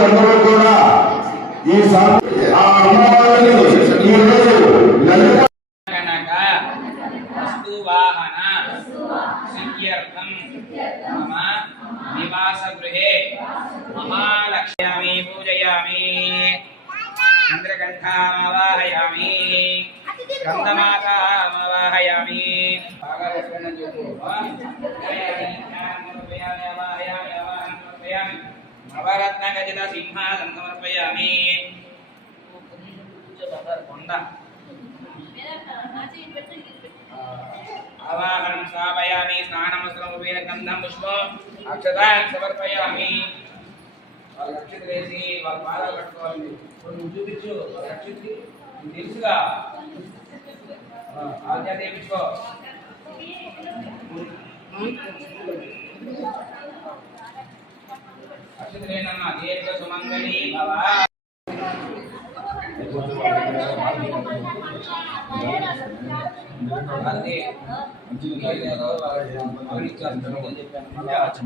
అందరూ కూడా ఈ సా- ఆ అమ్మవారిని ఈ రోజు లలిత కనక వస్తువాహన సిద్ధ్యర్థం మమ నివాసగృహే మహాలక్ష్యామి పూజయామి చంద్రకంఠామవాహయామి స్కందమాతామవాహయామి బాగా లక్ష్మణ చూపు నవరత్న గజల సింహాసం సమర్పయామి కొండ ఆవాహనం స్థాపయామి స్నానమస్త్రముపేన గంధం పుష్పం అక్షతాన్ని సమర్పయామి. వాళ్ళ అక్షత వేసి వాళ్ళ పాదాలు కట్టుకోవాలి. నువ్వు చూపించు వాళ్ళ తెలుసుగా. ఆజ్ఞ చేయించుకో అక్షత లేనమ్మా దీర్ఘ సుమంగళి భవ అదే చెప్పాను జై మాతా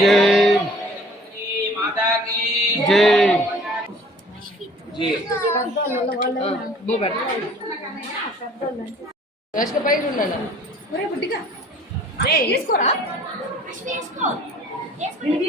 जय श्री माता की जय जी రష్క పైన ఉన్నాను ఒరే బుడ్డిగా రే వేసుకోరా వేసుకో ఇది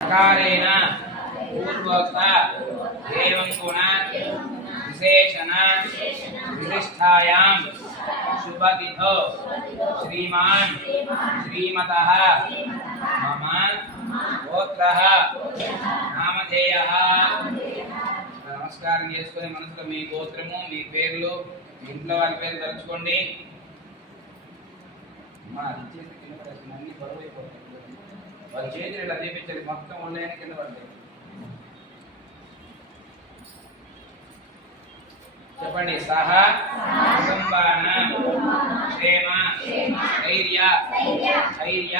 కారేణ పూర్వోక్త ఏవం గుణ విశేషణ విశిష్టాయాం శుభతిథో శ్రీమాన్ శ్రీమతః మమ గోత్రః నామధేయ నమస్కారం చేసుకొని మనసులో మీ గోత్రము మీ పేర్లు ఇంట్లో వారి పేరు తలుచుకోండి. మా ఇచ్చేసి కింద పడేసిన అన్ని బరువు అయిపోతాయి వాళ్ళ చేతులు ఇలా తీపించాలి మొత్తం ఉన్నాయని కింద పడతాయి. చెప్పండి సహ కుటుంబాన క్షేమ ధైర్య ధైర్య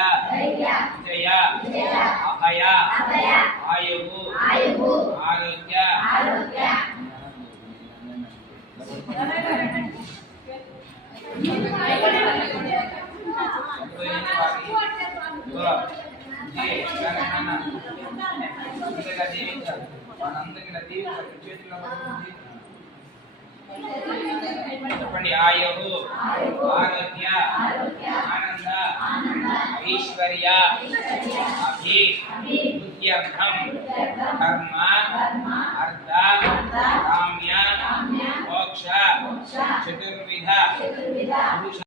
విజయ అభయ ఆయువు ఆరోగ్య చెప్పండి ఆయు ఆరోగ్య ఆనంద ఐశ్వర్య అభి ముఖ్యర్థం కర్మ అర్థ కామ్య మోక్ష చతుర్విధ పురుష